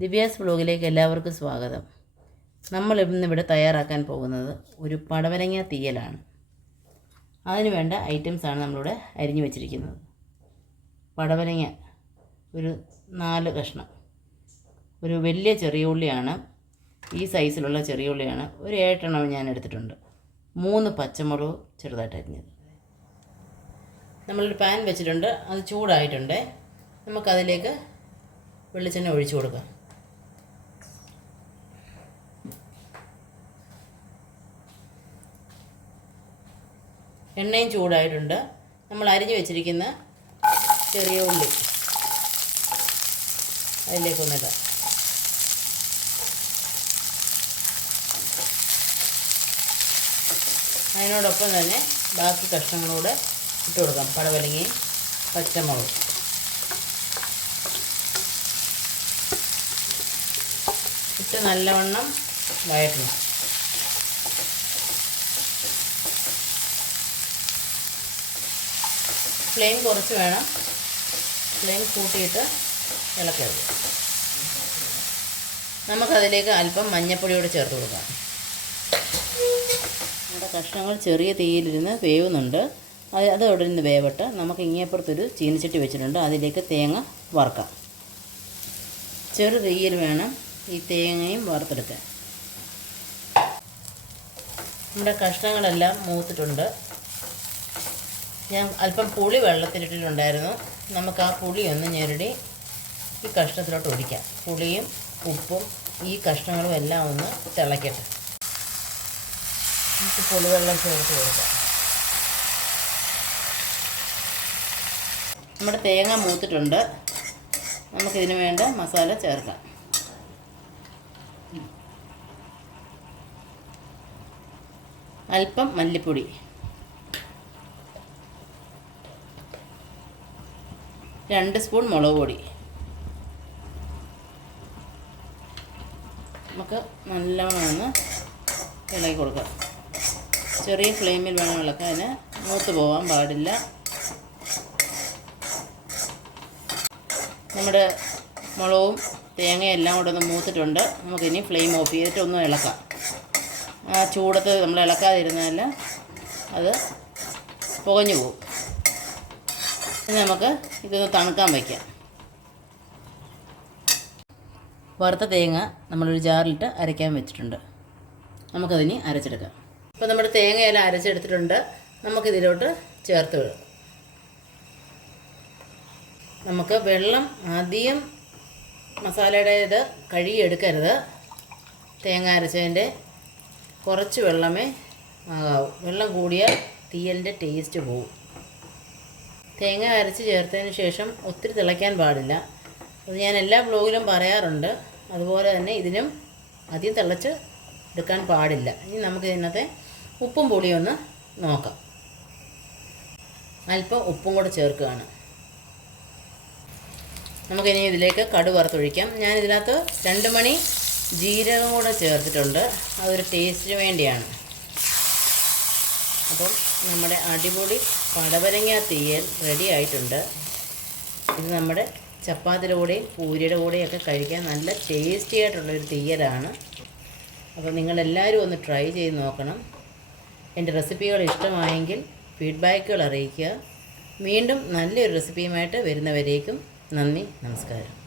ദിവ്യാസ് ബ്ലോഗിലേക്ക് എല്ലാവർക്കും സ്വാഗതം. നമ്മൾ ഇന്നിവിടെ തയ്യാറാക്കാൻ പോകുന്നത് ഒരു പടവലങ്ങ തീയലാണ്. അതിന് വേണ്ട ഐറ്റംസാണ് നമ്മളിവിടെ അരിഞ്ഞു വച്ചിരിക്കുന്നത്. പടവരങ്ങ ഒരു നാല് കഷ്ണം. ഒരു വലിയ ചെറിയ ഉള്ളിയാണ് ഈ സൈസിലുള്ള ചെറിയ ഉള്ളിയാണ്. ഒരു ഏഴെണ്ണം ഞാൻ എടുത്തിട്ടുണ്ട്. മൂന്ന് പച്ചമുളക് ചെറുതായിട്ട് അരിഞ്ഞത്. നമ്മളൊരു പാൻ വെച്ചിട്ടുണ്ട്. അത് ചൂടായിട്ടുണ്ട്. നമുക്കതിലേക്ക് വെളിച്ചെണ്ണ ഒഴിച്ചു കൊടുക്കാം. എണ്ണയും ചൂടായിട്ടുണ്ട്. നമ്മൾ അരിഞ്ഞു വെച്ചിരിക്കുന്ന ചെറിയ ഉള്ളി. അതിലേക്കൊന്നിടാം അതിനോടൊപ്പം തന്നെ ബാക്കി കഷ്ണങ്ങളൂടെ ഇട്ട് കൊടുക്കാം. പടവലങ്ങയും പച്ചമുളകും. ഇട്ട് നല്ലവണ്ണം വഴറ്റണം ഫ്ലെയിം കുറച്ച് വേണം. ഫ്ലെയിം കൂട്ടിയിട്ട് ഇളക്കരുത് നമുക്കതിലേക്ക് അല്പം മഞ്ഞപ്പൊടി കൂടെ ചേർത്ത് കൊടുക്കാം. നമ്മുടെ കഷ്ണങ്ങൾ ചെറിയ തീയിലിരുന്ന് വേവുന്നുണ്ട്. അത് അത് അവിടെ നിന്ന് വേവട്ടെ. നമുക്ക് ഇങ്ങേപ്പുറത്തൊരു ചീനിച്ചട്ടി വെച്ചിട്ടുണ്ട്. അതിലേക്ക് തേങ്ങ വറുക്കാം. ചെറു തീയിൽ വേണം ഈ തേങ്ങയും വറുത്തെടുക്കാൻ. നമ്മുടെ കഷ്ണങ്ങളെല്ലാം മൂത്തിട്ടുണ്ട്. ഞാൻ അല്പം പുളി വെള്ളത്തിലിട്ടിട്ടുണ്ടായിരുന്നു. നമുക്ക് ആ പുളി ഒന്ന് ഞെരടി ഈ കഷ്ണത്തിലോട്ട് ഒഴിക്കാം. പുളിയും ഉപ്പും ഈ കഷ്ണങ്ങളും എല്ലാം ഒന്ന് തിളയ്ക്കട്ടെ നമുക്ക് പുളിവെള്ളം ചേർത്ത് കൊടുക്കാം. നമ്മുടെ തേങ്ങ മൂത്തിട്ടുണ്ട്. നമുക്കിതിന് വേണ്ട മസാല ചേർക്കാം. അല്പം മല്ലിപ്പൊടി. രണ്ട് സ്പൂൺ മുളക് പൊടി. നമുക്ക് നല്ലവണ്ണം ഒന്ന് ഇളക്കി കൊടുക്കാം. ചെറിയ ഫ്ലെയിമിൽ വേണം ഇളക്കാൻ മൂത്ത് പോകാൻ പാടില്ല. നമ്മുടെ മുളകും തേങ്ങയും എല്ലാം കൂടെ ഒന്ന് മൂത്തിട്ടുണ്ട്. നമുക്കിനി ഫ്ലെയിം ഓഫ് ചെയ്തിട്ട് ഒന്ന് ഇളക്കാം. ആ ചൂടത്ത് നമ്മൾ ഇളക്കാതിരുന്നാൽ അത് പുകഞ്ഞു പോകും. നമുക്ക് ഇതൊന്ന് തണുക്കാൻ വയ്ക്കാം വറുത്ത തേങ്ങ നമ്മളൊരു ജാറിലിട്ട് അരയ്ക്കാൻ വെച്ചിട്ടുണ്ട്. നമുക്കതിനി അരച്ചെടുക്കാം. അപ്പോൾ നമ്മുടെ തേങ്ങയെല്ലാം അരച്ചെടുത്തിട്ടുണ്ട്. നമുക്കിതിലോട്ട് ചേർത്ത് വിടാം. നമുക്ക് വെള്ളം ആദ്യം മസാലയുടെ ഇത് കഴുകിയെടുക്കരുത്. തേങ്ങ അരച്ചതിന്റെ കുറച്ച് വെള്ളമേ ആകാവൂ. വെള്ളം കൂടിയാൽ തീയലിന്റെ ടേസ്റ്റ് പോകും തേങ്ങ അരച്ച് ചേർത്തതിന് ശേഷം ഒത്തിരി തിളയ്ക്കാൻ പാടില്ല. അത് ഞാൻ എല്ലാ ബ്ലോഗിലും പറയാറുണ്ട്. അതുപോലെ തന്നെ ഇതിനും അധികം തിളച്ച് എടുക്കാൻ പാടില്ല. ഇനി നമുക്ക് ഇതിനകത്തെ ഉപ്പും പുളിയും ഒന്ന് നോക്കാം. അല്പം ഉപ്പും കൂടെ ചേർക്കുകയാണ്. നമുക്കിനി ഇതിലേക്ക് കടു വറുത്തൊഴിക്കാം. ഞാൻ ഇതിനകത്ത് രണ്ട് മണി ജീരകം കൂടെ ചേർത്തിട്ടുണ്ട്. അതൊരു ടേസ്റ്റിന് വേണ്ടിയാണ്. അപ്പം നമ്മുടെ അടിപൊളി പടവരങ്ങ തീയൽ റെഡി ആയിട്ടുണ്ട്. ഇത് നമ്മുടെ ചപ്പാത്തിയുടെ കൂടെയും പൂരിയുടെ കഴിക്കാൻ നല്ല ടേസ്റ്റി ആയിട്ടുള്ളൊരു തീയലാണ്. അപ്പോൾ നിങ്ങളെല്ലാവരും ഒന്ന് ട്രൈ ചെയ്ത് നോക്കണം. എന്റെ റെസിപ്പികൾ ഇഷ്ടമായെങ്കിൽ ഫീഡ്ബാക്കുകൾ അറിയിക്കുക. വീണ്ടും നല്ലൊരു റെസിപ്പിയുമായിട്ട് വരുന്നവരേക്കും നന്ദി നമസ്കാരം.